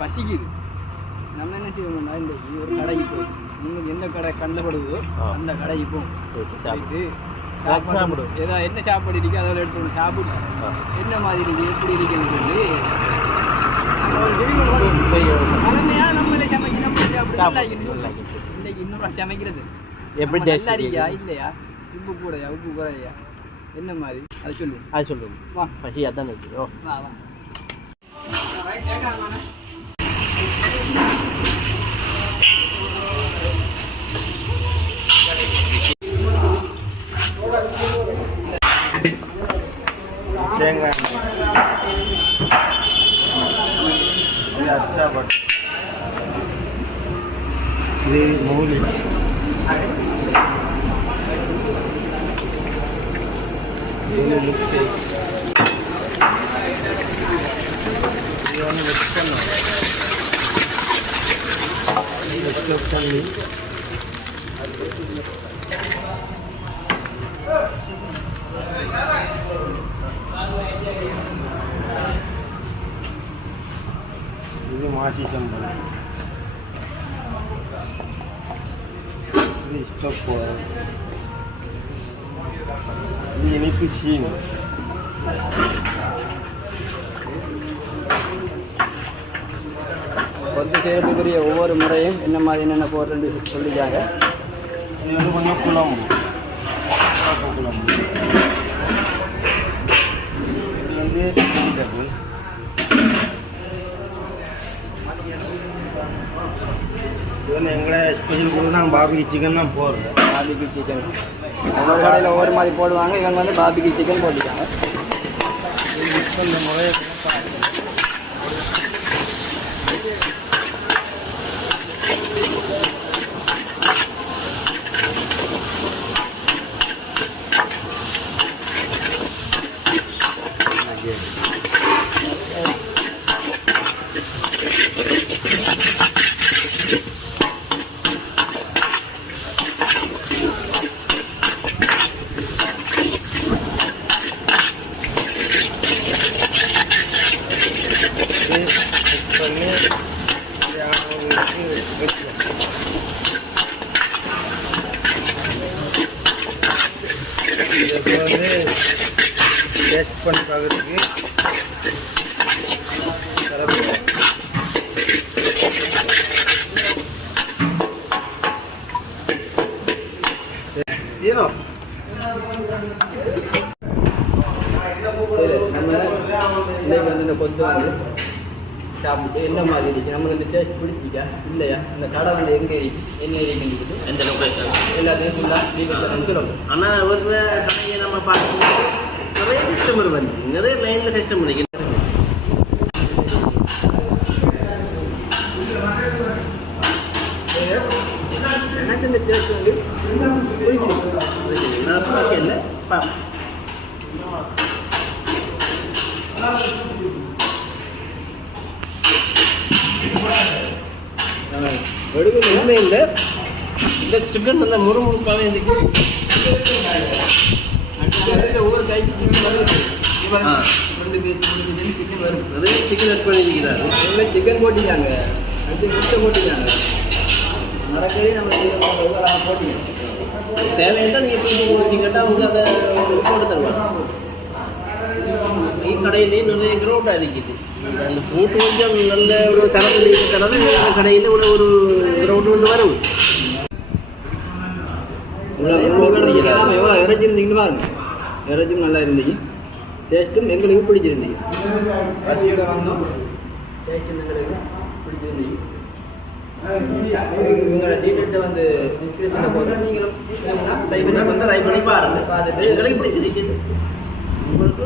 பசிக்குது. நம்ம என்ன செய்வோம்னா இந்த ஒரு கடைக்கு போய் உங்களுக்கு எந்த கடை கண்டப்படுதோ அந்த கடைக்கு போயிட்டு சாப்பிடு. ஏதாவது என்ன சாப்பாடு இருக்கு அதோட எடுத்து சாப்பிடு. என்ன மாதிரி இருக்கு எப்படி இருக்குன்னு சொல்லி பழமையா நம்மளே சமைச்சு நம்ம இன்னைக்கு இன்னொரு சமைக்கிறது எப்படி நல்லா இருக்கியா இல்லையா, உப்பு கூடயா உப்பு குறையா என்ன மாதிரி அதை சொல்லுவோம். அது சொல்லுவோம். வா பசி அதான் இருக்கு. ஓ வா வா தேங்காய் இது அஷ்டாபட் இது மூலி இது முட்டை இது ஒன்று வெட்டணும் தண்ணி இது மாசி சம்பளம் இது ஸ்டோப் இது இனிப்பு சீனி கொத்து செய்யறதுக்குரிய ஒவ்வொரு முறையும் என்ன மாதிரி என்னென்ன போடுறது சொல்லிட்டாங்க. இது வந்து கொஞ்சம் குழம்பு குழம்பு இது வந்து வெஜிடபிள் இது வந்து எங்களை ஸ்பெஷல் கூட நாங்கள் பாபிக்கு சிக்கன் தான் போடுறோம். பாபிக்கு சிக்கன் ஒவ்வொரு கடையில் ஒவ்வொரு மாதிரி போடுவாங்க. இவங்க வந்து பாபிக்கு சிக்கன் போட்டுட்டாங்க. இந்த முறையை டேஸ்ட் பண்ணி பார்க்குறதுக்கு நம்ம இன்னைக்கு வந்து இந்த கொத்து வந்து சாப்பிட்டு என்ன மாதிரி இருக்கு, நம்மளுக்கு இந்த டேஸ்ட் பிடிச்சிக்கா இல்லையா, இந்த கடை வந்து எங்கே இருக்கு என்ன இருக்குன்னு எந்த லொக்கேஷன் எல்லாத்தையும் ஃபுல்லாக டீட்டெயில்ஸ் அனுப்பிச்சிடும். ஆனால் ஒரு கடையை நம்ம பார்க்கும்போது நிறைய கஸ்டமர் வந்து நிறைய லைனில் கஸ்டமர் இருக்கு. எனக்கு இந்த டேஸ்ட் வந்து பிடிச்சிருக்கு. நான் பார்க்கல எடுக்கணுமே இல்லை. இந்த சிக்கன் நல்லா முறுமுறுப்பாகவே இருக்கு. ஒவ்வொரு கைக்கு சிக்கன் வருது. சிக்கன் வருது. நிறைய சிக்கன் ஆட் பண்ணியிருக்கிறாரு. எல்லாம் சிக்கன் போட்டிக்காங்க, அடுத்து முட்டை போட்டிக்காங்க, மரக்கறி நம்ம போட்டிக்கணும். தேவையான நீங்கள் போட்டு கேட்டால் அவங்க அதை போட்டு தருவாங்க. கடையிலேயே நிறைய கிரௌண்டாக இருக்குது. அந்த ஃப்ரூட் கொஞ்சம் நல்ல ஒரு தரத்தில் இருக்கிறதுனால அந்த கடையில் ஒரு கிரௌண்டு ஒன்று வரும். எவ்வளோ இறைச்சி இருந்தீங்கன்னு பாருங்க. இறைச்சும் நல்லா இருந்துச்சு, டேஸ்ட்டும் எங்களுக்கு பிடிச்சிருந்தீங்க. பசியோட வந்தோம், டேஸ்ட்டும் எங்களுக்கு பிடிச்சிருந்தீங்க. உங்களோட டீட்டெயில்ஸை வந்து டிஸ்கிரிப்ஷனில் போடுறேன். நீங்களும் ட்ரை பண்ணி பாருங்கள். பார்த்துட்டு எங்களுக்கு பிடிச்சிருக்கு. உங்களுக்கு